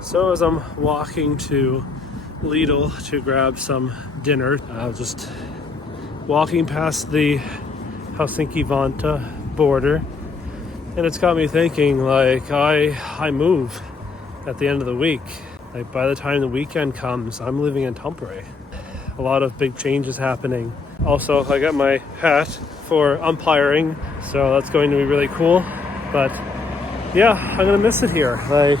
So as I'm walking to Lidl to grab some dinner, just walking past the Helsinki-Vantaa border, and it's got me thinking, like, I move at the end of the week. Like, by the time the weekend comes, I'm living in Tampere. A lot of big changes happening. Also, I got my hat for umpiring, so that's going to be really cool. But yeah, I'm gonna miss it here. Like,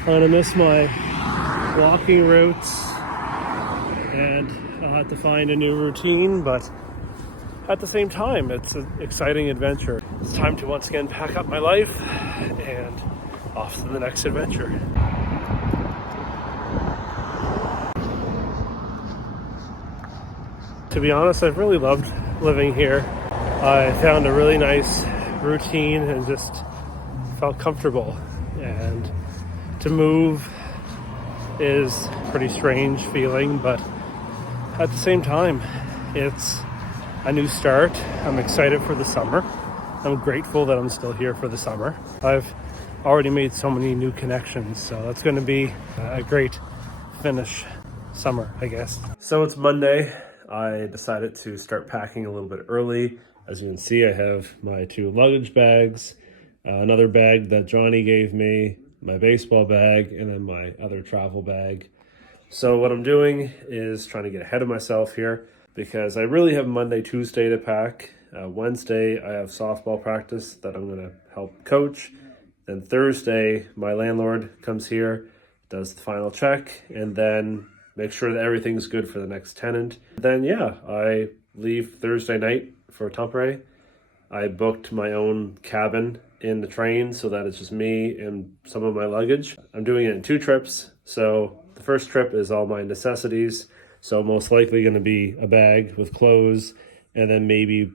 I'm gonna miss my walking routes, and I'll have to find a new routine, but at the same time, it's an exciting adventure. It's time to once again pack up my life and off to the next adventure. To be honest, I've really loved living here. I found a really nice routine and just felt comfortable. And to move is a pretty strange feeling, but at the same time, it's a new start. I'm excited for the summer. I'm grateful that I'm still here for the summer. I've already made so many new connections, so that's going to be a great Finnish summer, I guess. So it's Monday. I decided to start packing a little bit early. As you can see, I have my 2 luggage bags, another bag that Johnny gave me, my baseball bag, and then my other travel bag. So what I'm doing is trying to get ahead of myself here because I really have Monday, Tuesday to pack. Wednesday, I have softball practice that I'm going to help coach. Then Thursday, my landlord comes here, does the final check, and then make sure that everything's good for the next tenant. Then yeah, I leave Thursday night for Tampere. I booked my own cabin in the train so that it's just me and some of my luggage. I'm doing it in 2 trips. So the first trip is all my necessities. So most likely going to be a bag with clothes and then maybe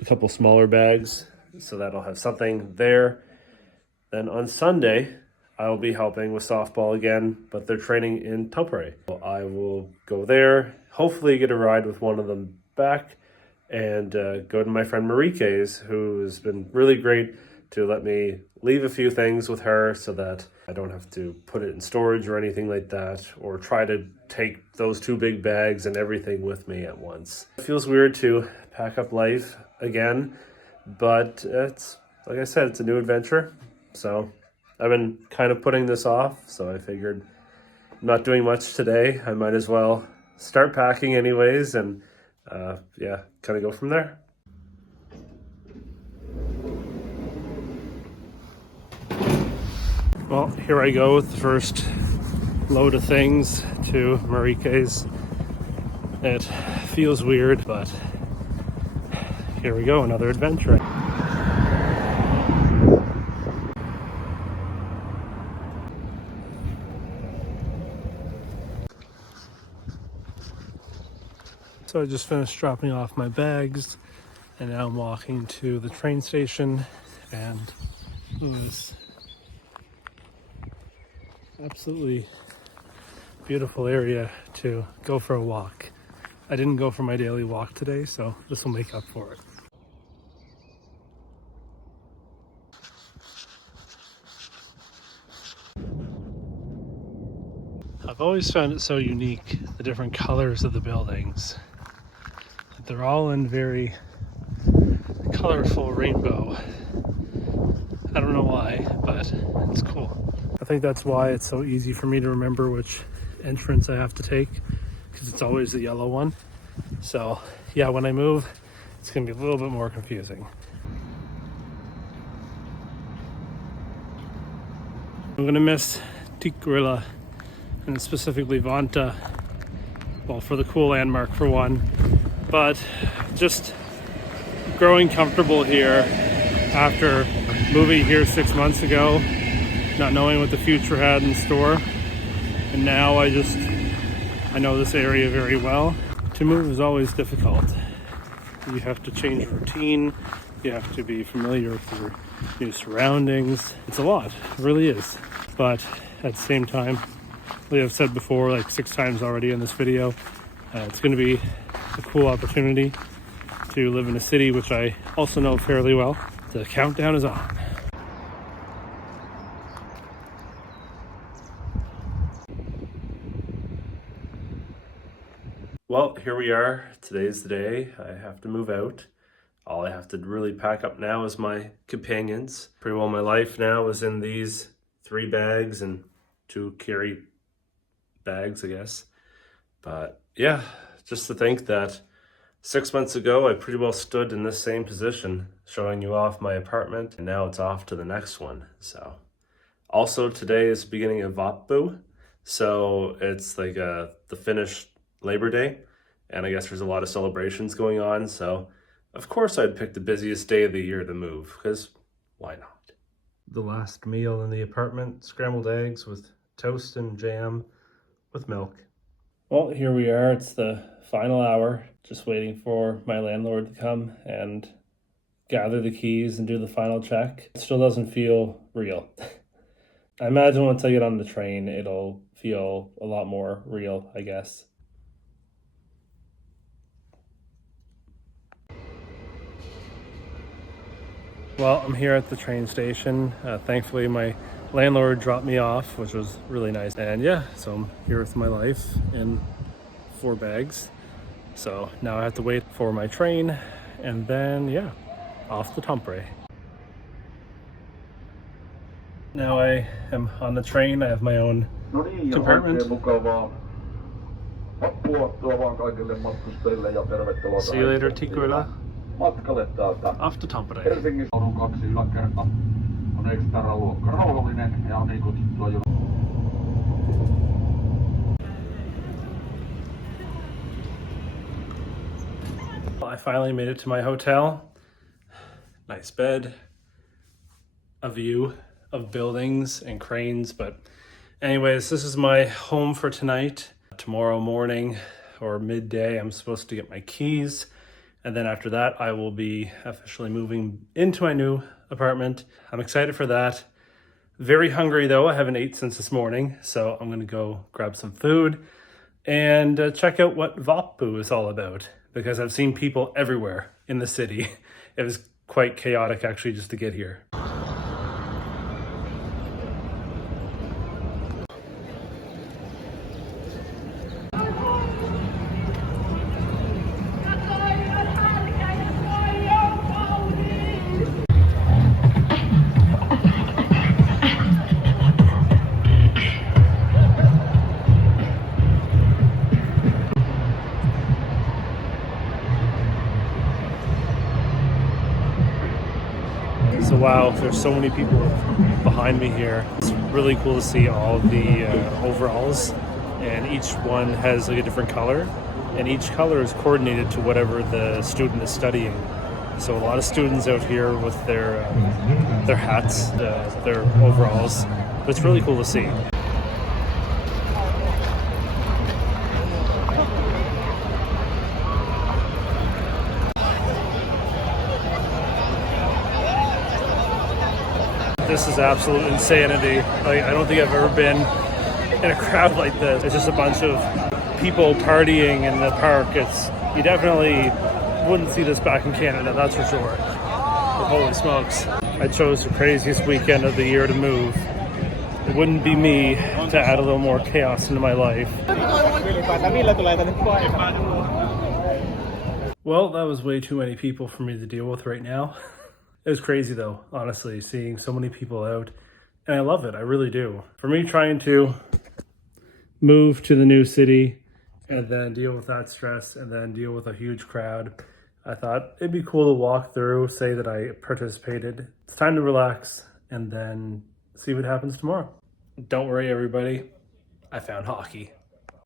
a couple smaller bags so that I'll have something there. Then on Sunday, I will be helping with softball again, but they're training in Tampere. I will go there, hopefully get a ride with one of them back, and go to my friend Marike's, who has been really great to let me leave a few things with her so that I don't have to put it in storage or anything like that, or try to take those 2 big bags and everything with me at once. It feels weird to pack up life again, but it's, like I said, it's a new adventure, so I've been kind of putting this off, so I figured I'm not doing much today. I might as well start packing anyways, and yeah, kind of go from there. Well, here I go with the first load of things to Marike's. It feels weird, but here we go, another adventure. So I just finished dropping off my bags, and now I'm walking to the train station, and it was absolutely beautiful area to go for a walk. I didn't go for my daily walk today, so this will make up for it. I've always found it so unique, the different colors of the buildings. They're all in very colorful rainbow. I don't know why, but it's cool. I think that's why it's so easy for me to remember which entrance I have to take, because it's always the yellow one. So yeah, when I move, it's gonna be a little bit more confusing. I'm gonna miss Tikkurila, and specifically Vantaa, well, for the cool landmark for one, but just growing comfortable here after moving here 6 months ago, not knowing what the future had in store. And now I know this area very well. To move is always difficult. You have to change routine. You have to be familiar with your new surroundings. It's a lot, it really is. But at the same time, like I've said before, like 6 times already in this video, it's going to be a cool opportunity to live in a city which I also know fairly well. The countdown is on. Well, here we are. Today's the day. I have to move out. All I have to really pack up now is my companions. Pretty well my life now is in these 3 bags and 2 carry bags, I guess. But yeah, just to think that 6 months ago, I pretty well stood in this same position, showing you off my apartment, and now it's off to the next one. So also today is the beginning of Vappu. So it's like the Finnish Labor Day. And I guess there's a lot of celebrations going on. So of course I'd pick the busiest day of the year to move, because why not? The last meal in the apartment, scrambled eggs with toast and jam with milk. Well, here we are. It's the final hour, just waiting for my landlord to come and gather the keys and do the final check. It still doesn't feel real. I imagine once I get on the train, it'll feel a lot more real, I guess. Well, I'm here at the train station. Thankfully, my landlord dropped me off, which was really nice. And yeah, so I'm here with my life in 4 bags. So now I have to wait for my train and then, yeah, off to Tampere. Now I am on the train. I have my own compartment. See you later, Tikuila. Matkalle täältä Off to Tampere. Helsingistä on 2 yläkerta. On ekstra luokka rauhallinen ja niin kutsuttua I finally made it to my hotel. Nice bed, a view of buildings and cranes. But anyways, this is my home for tonight. Tomorrow morning or midday, I'm supposed to get my keys. And then after that, I will be officially moving into my new apartment. I'm excited for that. Very hungry though. I haven't ate since this morning. So I'm gonna go grab some food and check out what Vappu is all about, because I've seen people everywhere in the city. It was quite chaotic actually just to get here. So wow, there's so many people behind me here. It's really cool to see all of the overalls, and each one has like a different color, and each color is coordinated to whatever the student is studying. So a lot of students out here with their hats, their overalls. But it's really cool to see. This is absolute insanity. Like, I don't think I've ever been in a crowd like this. It's just a bunch of people partying in the park. You definitely wouldn't see this back in Canada, that's for sure. But holy smokes. I chose the craziest weekend of the year to move. It wouldn't be me to add a little more chaos into my life. Well, that was way too many people for me to deal with right now. It was crazy though, honestly, seeing so many people out. And I love it, I really do. For me, trying to move to the new city and then deal with that stress and then deal with a huge crowd, I thought it'd be cool to walk through, say that I participated. It's time to relax and then see what happens tomorrow. Don't worry, everybody, I found hockey.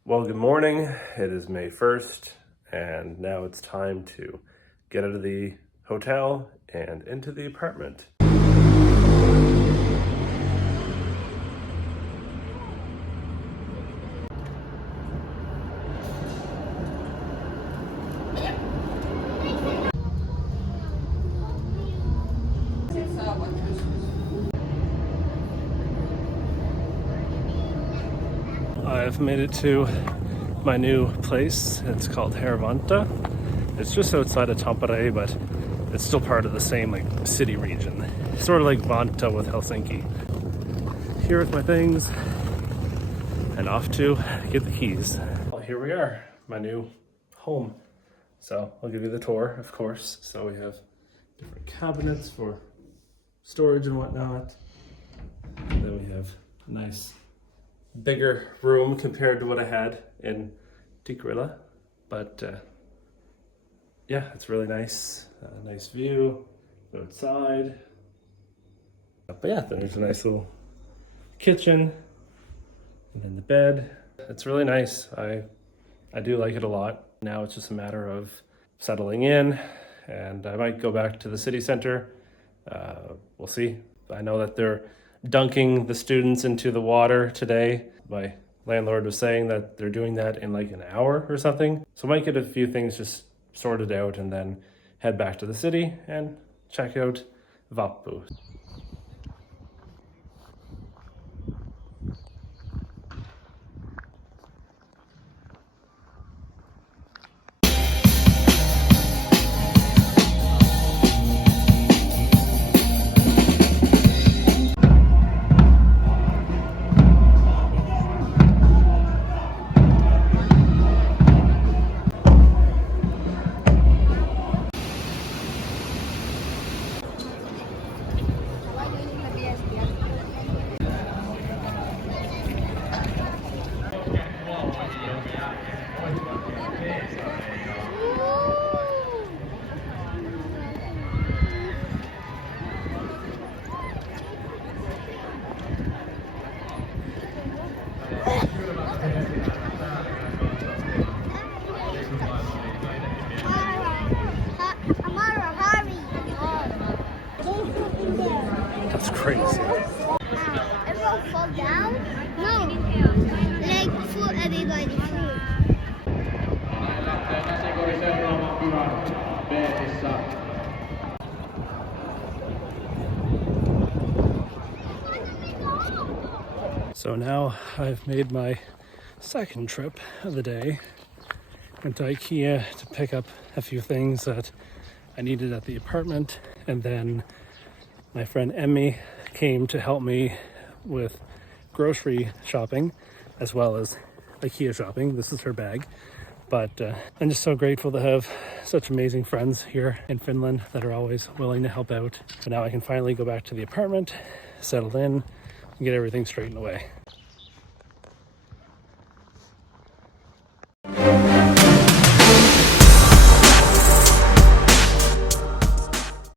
Well, good morning. It is May 1st, and now it's time to get out of the hotel and into the apartment. I've made it to my new place. It's called Hervanta. It's just outside of Tampere, but it's still part of the same like city region. Sort of like Vanta with Helsinki. Here with my things and off to get the keys. Well, here we are, my new home. So I'll give you the tour, of course. So we have different cabinets for storage and whatnot. And then we have a nice bigger room compared to what I had in Tikrila. But yeah, it's really nice. Nice view outside. But yeah, there's a nice little kitchen and then the bed. It's really nice. I do like it a lot. Now it's just a matter of settling in, and I might go back to the city center. We'll see. I know that they're dunking the students into the water today. My landlord was saying that they're doing that in like an hour or something. So I might get a few things just sorted out and then head back to the city and check out Vappu. That's crazy. Everyone fall down? No. Like for everybody. So now I've made my second trip of the day. Went to IKEA to pick up a few things that I needed at the apartment, and then my friend Emmy came to help me with grocery shopping as well as IKEA shopping. This is her bag. But I'm just so grateful to have such amazing friends here in Finland that are always willing to help out. So now I can finally go back to the apartment, settle in, and get everything straightened away.